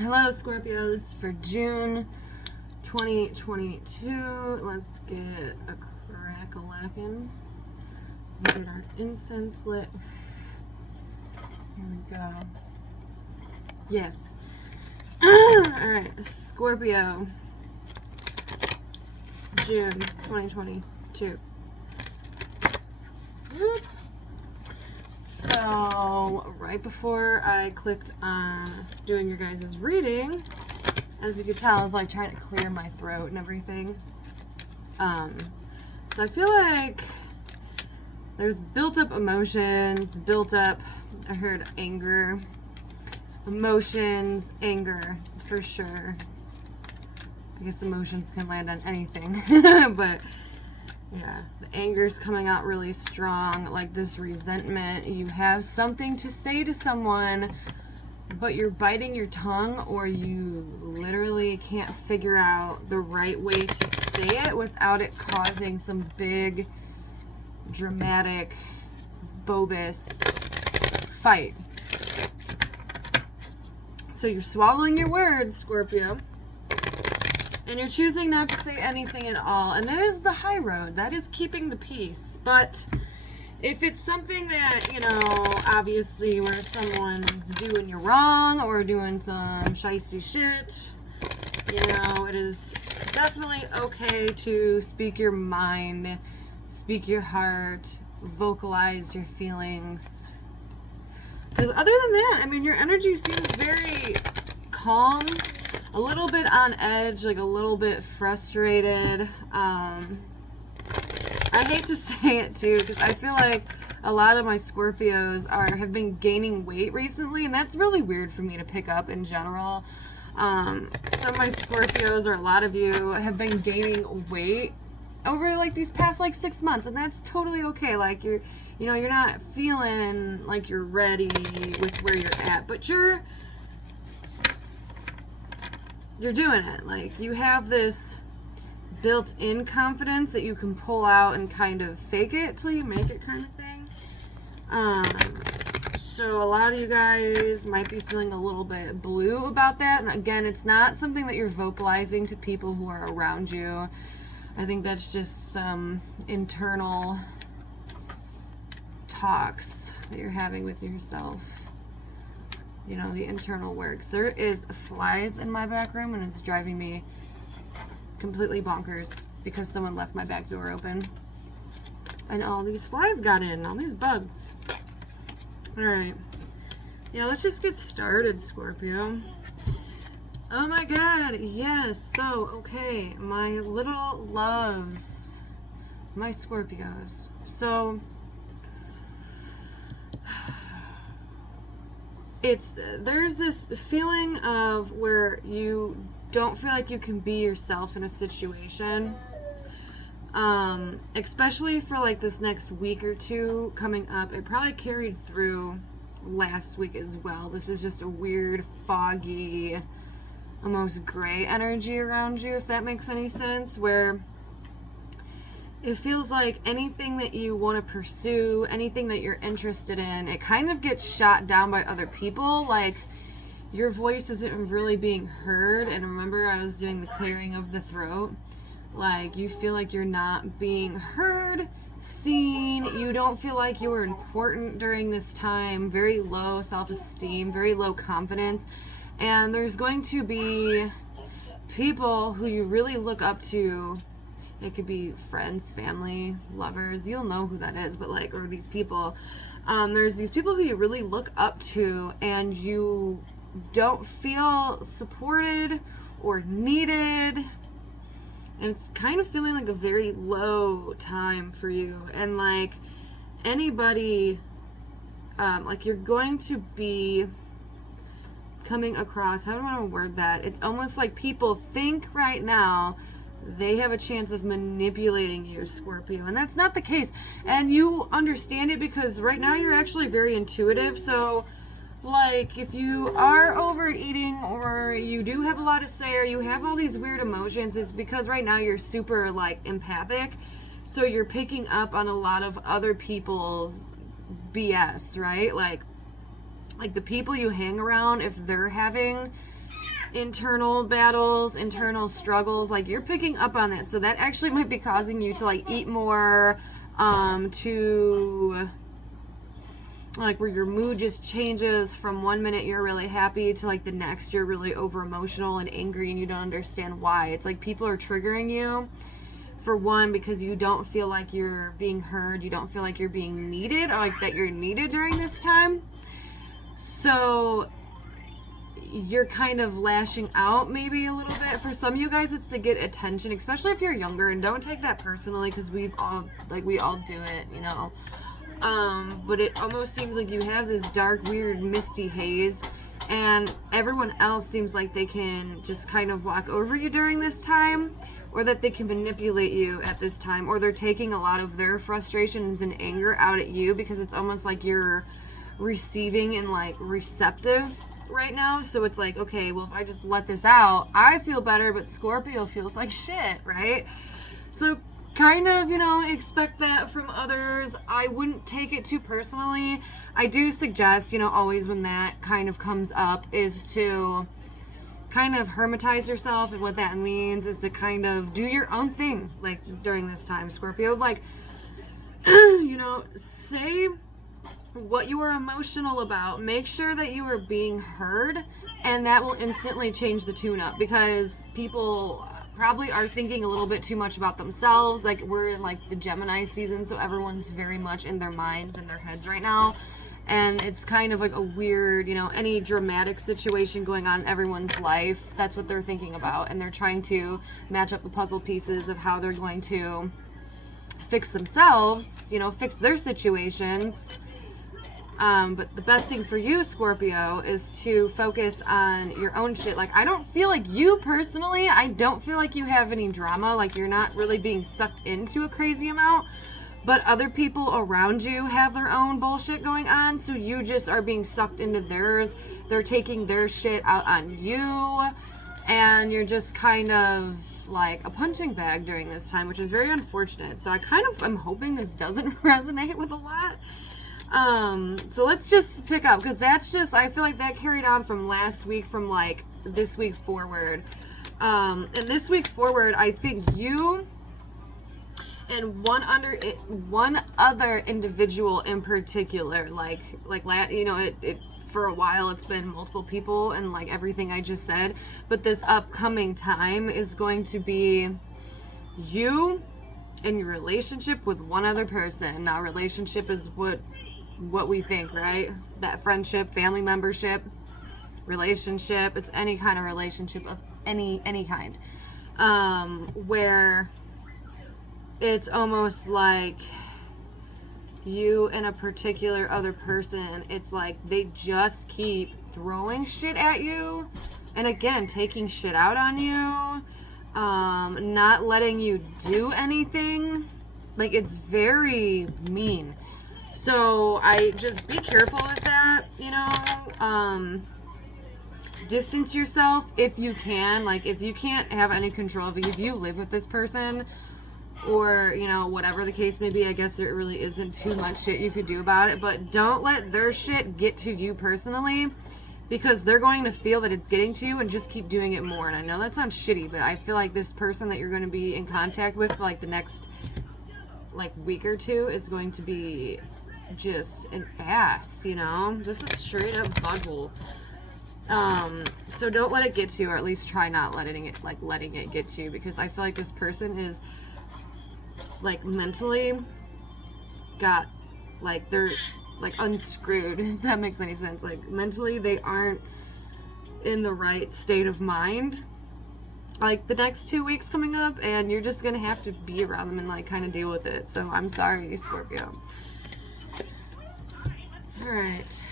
Hello, Scorpio. This is for June 2022. Let's get a crack-a-lackin'. Get our incense lit. Here we go. Yes. Alright, Scorpio. June 2022. Oops. So, right before I clicked on doing your guys' reading, as you could tell, I was like trying to clear my throat and everything. So I feel like there's built up emotions, I heard anger, emotions, anger, for sure. I guess emotions can land on anything, but yeah, the anger's coming out really strong, like this resentment. You have something to say to someone, but you're biting your tongue, or you literally can't figure out the right way to say it without it causing some big, dramatic, bogus fight. So you're swallowing your words, Scorpio. And you're choosing not to say anything at all. And that is the high road. That is keeping the peace. But if it's something that, obviously where someone's doing you wrong or doing some shysty shit, it is definitely okay to speak your mind, speak your heart, vocalize your feelings. Because other than that, your energy seems very calm, a little bit on edge, like a little bit frustrated. I hate to say it too, because I feel like a lot of my Scorpios have been gaining weight recently, and that's really weird for me to pick up in general. Some of my Scorpios, or a lot of you, have been gaining weight over like these past 6 months, and that's totally okay. Like you're not feeling like you're ready with where you're at, but you're doing it. Like you have this built-in confidence that you can pull out and kind of fake it till you make it kind of thing. So a lot of you guys might be feeling a little bit blue about that. And again, it's not something that you're vocalizing to people who are around you. I think that's just some internal talks that you're having with yourself. The internal works. There is flies in my back room, and it's driving me completely bonkers because someone left my back door open. And all these flies got in, all these bugs. Alright. Yeah, let's just get started, Scorpio. Oh my god, yes. So, okay, my little loves, my Scorpios. So, there's this feeling of where you don't feel like you can be yourself in a situation, especially for this next week or two coming up. It probably carried through last week as well. This is just a weird, foggy, almost gray energy around you, if that makes any sense, where it feels like anything that you want to pursue, anything that you're interested in, it kind of gets shot down by other people. Like, your voice isn't really being heard. And remember, I was doing the clearing of the throat. Like, you feel like you're not being heard, seen. You don't feel like you were important during this time. Very low self-esteem, very low confidence. And there's going to be people who you really look up to. It could be friends, family, lovers. You'll know who that is, but or these people. There's these people who you really look up to, and you don't feel supported or needed. And it's kind of feeling like a very low time for you. And anybody, you're going to be coming across, how do I want to word that? It's almost like people think right now they have a chance of manipulating you, Scorpio, and that's not the case. And you understand it because right now you're actually very intuitive. So if you are overeating, or you do have a lot to say, or you have all these weird emotions, it's because right now you're super empathic. So you're picking up on a lot of other people's BS, right? Like the people you hang around, if they're having internal battles, internal struggles, like you're picking up on that. So that actually might be causing you to like eat more, to like where your mood just changes from one minute you're really happy to like the next you're really over emotional and angry and you don't understand why. It's like people are triggering you, for one, because you don't feel like you're being heard, you don't feel like you're being needed, or like that you're needed during this time. So you're kind of lashing out maybe a little bit. For some of you guys, it's to get attention, especially if you're younger, and don't take that personally, because we all do it, you know. But it almost seems like you have this dark, weird, misty haze, and everyone else seems like they can just kind of walk over you during this time, or that they can manipulate you at this time, or they're taking a lot of their frustrations and anger out at you, because it's almost like you're receiving and like receptive right now. So it's like, okay, well, if I just let this out, I feel better, but Scorpio feels like shit, right? So kind of, you know, expect that from others. I wouldn't take it too personally. I do suggest, you know, always when that kind of comes up is to kind of hermitize yourself. And what that means is to kind of do your own thing, like during this time, Scorpio. Like, you know, say what you are emotional about, make sure that you are being heard, and that will instantly change the tune up, because people probably are thinking a little bit too much about themselves. Like, we're in like the Gemini season, so everyone's very much in their minds and their heads right now, and it's kind of like a weird, you know, any dramatic situation going on in everyone's life, that's what they're thinking about, and they're trying to match up the puzzle pieces of how they're going to fix themselves, you know, fix their situations. But the best thing for you, Scorpio, is to focus on your own shit. Like, I don't feel like you personally, I don't feel like you have any drama. Like, you're not really being sucked into a crazy amount. But other people around you have their own bullshit going on. So you just are being sucked into theirs. They're taking their shit out on you. And you're just kind of like a punching bag during this time, which is very unfortunate. So I kind of am hoping this doesn't resonate with a lot. So let's just pick up, because that's just, I feel like that carried on from last week, from like this week forward. And this week forward, I think you and one other individual in particular, you know, it for a while it's been multiple people and like everything I just said, but this upcoming time is going to be you in your relationship with one other person. Now, relationship is what we think, right? That friendship, family membership, relationship, it's any kind of relationship of any kind, where it's almost like you and a particular other person, it's like they just keep throwing shit at you, and again, taking shit out on you, not letting you do anything. Like, it's very mean. So I just be careful with that, you know. Distance yourself if you can. Like, if you can't have any control of it, if you live with this person, or, you know, whatever the case may be, I guess there really isn't too much shit you could do about it. But don't let their shit get to you personally, because they're going to feel that it's getting to you and just keep doing it more. And I know that sounds shitty, but I feel like this person that you're going to be in contact with for like the next like week or two is going to be just an ass, you know, just a straight up butthole. So don't let it get to you, or at least try not letting it get to you, because I feel like this person is like mentally got, like, they're like unscrewed, if that makes any sense. Like, mentally they aren't in the right state of mind, like the next 2 weeks coming up, and you're just gonna have to be around them and like kind of deal with it. So I'm sorry, Scorpio. All right.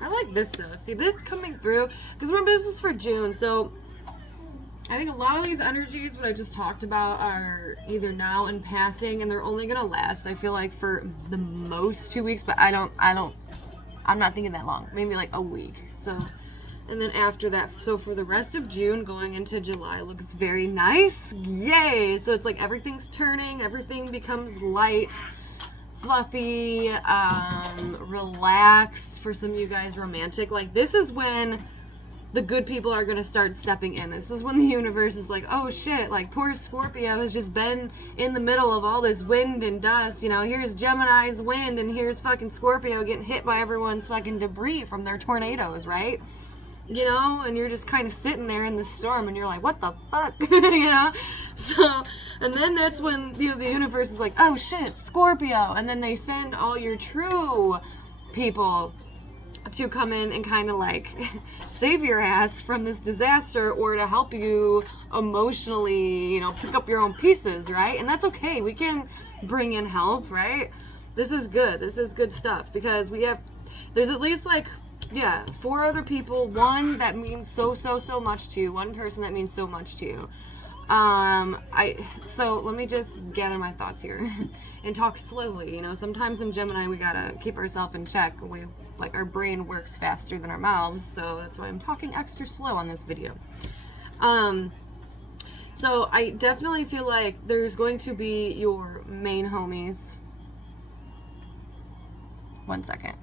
I like this though. See, this coming through, because remember, this is for June. So I think a lot of these energies, what I just talked about, are either now and passing, and they're only gonna last, I feel like, for the most 2 weeks. But I'm not thinking that long. Maybe like a week. So, and then after that, so for the rest of June going into July, looks very nice. Yay! So it's like everything's turning, everything becomes light fluffy, relaxed. For some of you guys, romantic. Like, this is when the good people are going to start stepping in. This is when the universe is like, oh shit, like poor Scorpio has just been in the middle of all this wind and dust. You know, here's Gemini's wind and here's fucking Scorpio getting hit by everyone's fucking debris from their tornadoes, right? You know, and you're just kind of sitting there in the storm and you're like, what the fuck? You know? So, and then that's when, you know, the universe is like, oh shit, Scorpio. And then they send all your true people to come in and kind of like save your ass from this disaster, or to help you emotionally, you know, pick up your own pieces, right? And that's okay. We can bring in help, right? This is good. This is good stuff, because there's at least like, yeah, 4 other people. One that means so much to you. One person that means so much to you. So let me just gather my thoughts here and talk slowly. You know, sometimes in Gemini we gotta keep ourselves in check. Like, our brain works faster than our mouths, so that's why I'm talking extra slow on this video. So I definitely feel like there's going to be your main homies. One second.